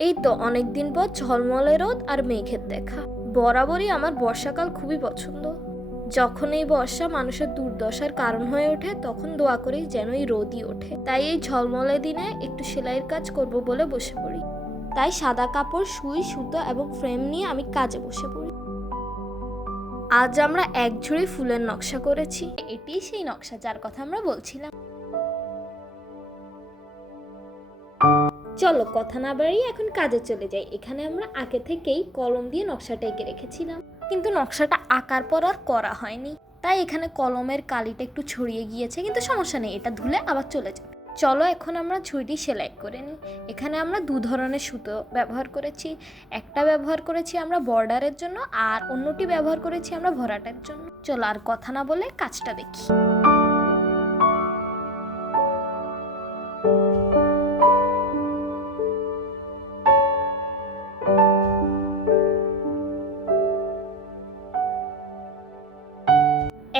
এই তো অনেকদিন পর ঝলমলে রোদ আর মেঘের দেখা। বরাবরই আমার বর্ষাকাল খুবই পছন্দ। যখন এই বর্ষা মানুষের দুর্দশার কারণ হয়ে ওঠে তখন দোয়া করি যেন এই রোদই ওঠে। তাই এই ঝলমলে দিনে একটু সেলাইয়ের কাজ করব বলে বসে পড়ি। তাই সাদা কাপড়, সুই, সুতো এবং ফ্রেম নিয়ে আমি কাজে বসে পড়ি। আজ আমরা এক ঝুড়ি ফুলের নকশা করেছি। এটি সেই নকশা যার কথা আমরা বলছিলাম। চলো কথা না বাড়িয়ে এখন কাজে চলে যাই। এখানে আমরা আগে থেকেই কলম দিয়ে নকশাটা এঁকে রেখেছিলাম, কিন্তু নকশাটা আঁকার পর আর করা হয়নি। তাই এখানে কলমের কালিটা একটু ছড়িয়ে গিয়েছে, কিন্তু সমস্যা নেই, এটা ধুলে আবার চলে যাবে। চলো এখন আমরা ঝুড়িটি সেলাই করে নিই। এখানে আমরা দু ধরনের সুতো ব্যবহার করেছি। একটা ব্যবহার করেছি আমরা বর্ডারের জন্য, আর অন্যটি ব্যবহার করেছি আমরা ভরাটের জন্য। চলো আর কথা না বলে কাজটা দেখি।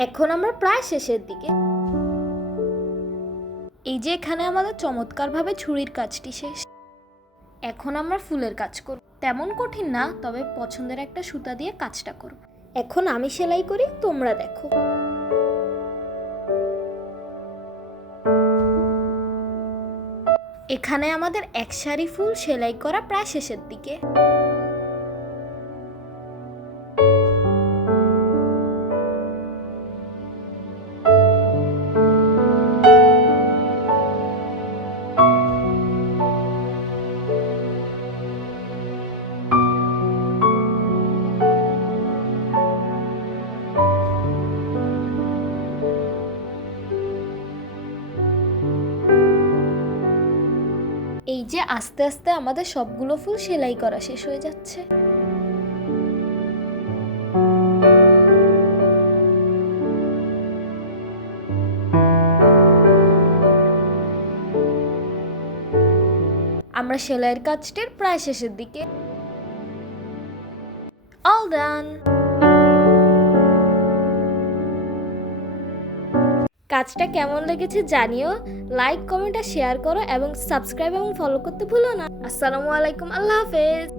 এখন আমরা প্রায় শেষের দিকে। এই যে এখানে আমাদের চমৎকারভাবে ছুরির কাজটি শেষ। এখন আমরা ফুলের কাজ করব। তেমন কঠিন না, তবে পছন্দের একটা সুতা দিয়ে কাজটা করব। এখন আমি সেলাই করি, তোমরা দেখো। এখানে আমাদের এক সারি ফুল সেলাই করা প্রায় শেষের দিকে। এই যে আস্তে আস্তে আমাদের সবগুলো ফুল সেলাই করা শেষ হয়ে যাচ্ছে। আমরা সেলাইয়ের কাজটির প্রায় শেষের দিকে। All done. কাজটা কেমন লেগেছে জানিও। লাইক, কমেন্ট আর শেয়ার করো এবং সাবস্ক্রাইব এবং ফলো করতে ভুলো না। আসসালামু আলাইকুম, আল্লাহ হাফেজ।